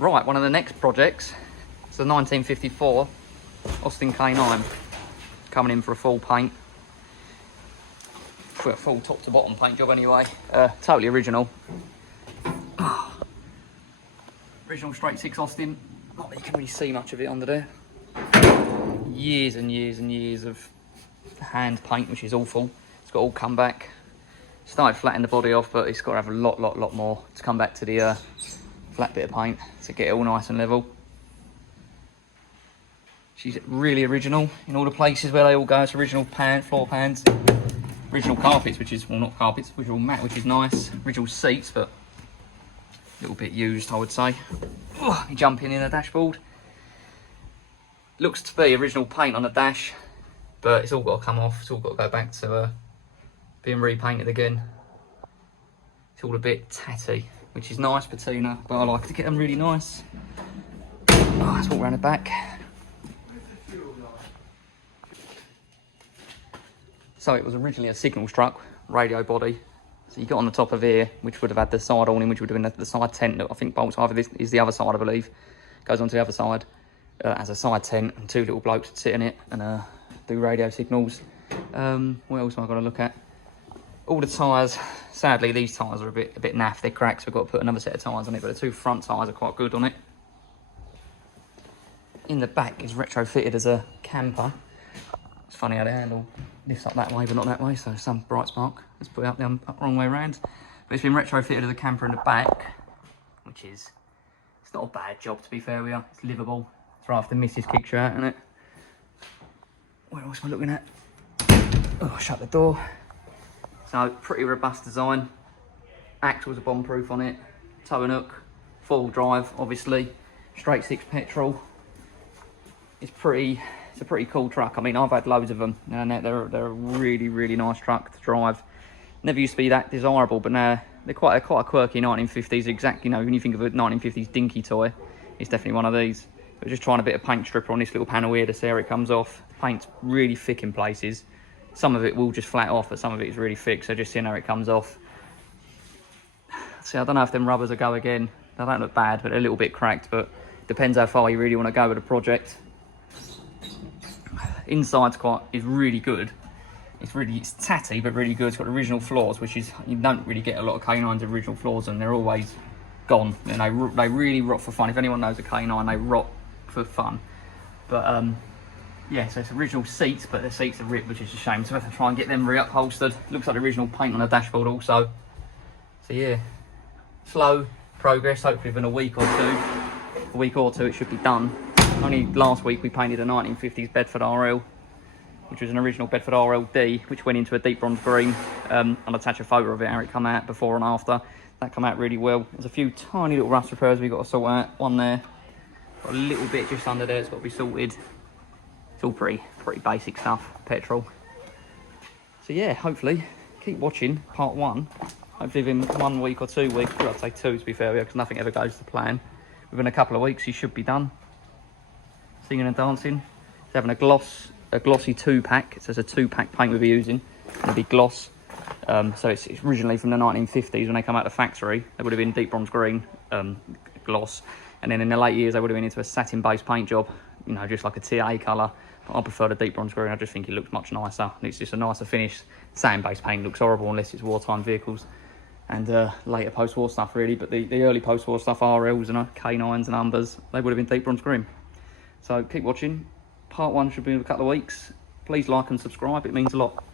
Right, one of the next projects, it's the 1954 Austin K9, coming in for a full paint. For a full top to bottom paint job anyway. Totally original. Original straight six Austin. Not that you can really see much of it under there. Years and years and years of hand paint, which is awful. It's got all come back. Started flattening the body off, but it's got to have a lot more to come back to the flat bit of paint to get it all nice and level. She's really original in all the places where they all go. It's original floor pans, original carpets, which is, well, not carpets, original mat, which is nice. Original seats, but a little bit used, I would say. Oh, you jump in the dashboard. Looks to be original paint on the dash, but it's all got to come off. It's all got to go back to being repainted again. It's all a bit tatty, which is nice patina, but I like to get them really nice. Oh, let's walk around the back. So it was originally a signal truck, radio body. So you got on the top of here, which would have had the side awning, which would have been the side tent that I think bolts either this is the other side, I believe. Goes onto the other side as a side tent, and two little blokes would sit in it and do radio signals. What else am I going to look at? All the tyres, sadly these tyres are a bit naff, they're cracked, so we've got to put another set of tyres on it, but the two front tyres are quite good on it. In the back is retrofitted as a camper. It's funny how the handle lifts up that way but not that way, so some bright spark. Let's put it up the wrong way around. But it's been retrofitted as a camper in the back, which is, it's not a bad job to be fair with you. It's livable. It's right after Mrs. kicks you out, isn't it? What else am I looking at? Oh, shut the door. So, pretty robust design. Axles are bomb-proof on it. Tow and hook. Full drive, obviously. Straight six petrol. It's a pretty cool truck. I mean, I've had loads of them, and they're a really nice truck to drive. Never used to be that desirable, but now they're quite a quirky 1950s. Exactly, you know, when you think of a 1950s dinky toy, it's definitely one of these. We're just trying a bit of paint stripper on this little panel here to see how it comes off. Paint's really thick in places. Some of it will just flat off, but some of it is really thick, so just seeing how it comes off. See, I don't know if them rubbers will go again. They don't look bad, but they're a little bit cracked, but depends how far you really want to go with the project. Inside's is really good. It's tatty, but really good. It's got original floors, which is, you don't really get a lot of K9s original floors, and they're always gone. And they really rot for fun. If anyone knows a K9, they rot for fun. But yeah, so it's original seats, but the seats are ripped, which is a shame. So I have to try and get them re-upholstered. Looks like the original paint on the dashboard also. So yeah, slow progress. Hopefully within a week or two, it should be done. Only last week we painted a 1950s Bedford RL, which was an original Bedford RLD, which went into a deep bronze green. I'll attach a photo of it, how it come out before and after. That come out really well. There's a few tiny little rust repairs we've got to sort out. One there, got a little bit just under there, it's got to be sorted. It's all pretty basic stuff, petrol. So yeah, hopefully, keep watching part one. Hopefully within 1 week or 2 weeks, well, I'd say 2 to be fair, because nothing ever goes to plan. Within a couple of weeks, you should be done. Singing and dancing. It's having a glossy 2-pack. It says a 2-pack paint we'll be using. It'll be gloss. So it's originally from the 1950s when they come out of the factory. They would have been deep bronze green gloss. And then in the late years, they would have been into a satin-based paint job, you know, just like a TA colour. I prefer the deep bronze green. I just think it looks much nicer. And it's just a nicer finish. Satin-based paint looks horrible unless it's wartime vehicles and later post-war stuff, really. But the early post-war stuff, RLs and K9s and Umbers, they would have been deep bronze green. So keep watching. Part one should be in a couple of weeks. Please like and subscribe. It means a lot.